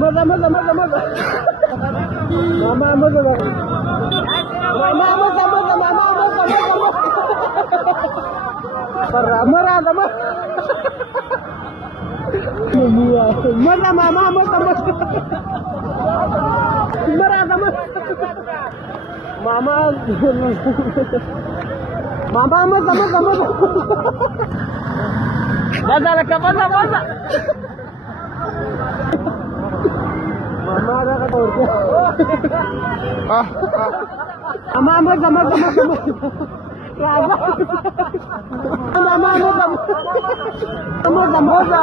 मजा मजा मजा मजा मामा मजा मामा मजा मजा मामा मजा मजा मजा मामा मजा मामा मामा मजा मजा मजा मजा लगा मजा मजा मामा ada kata urut mama mama mama mama mama mama mama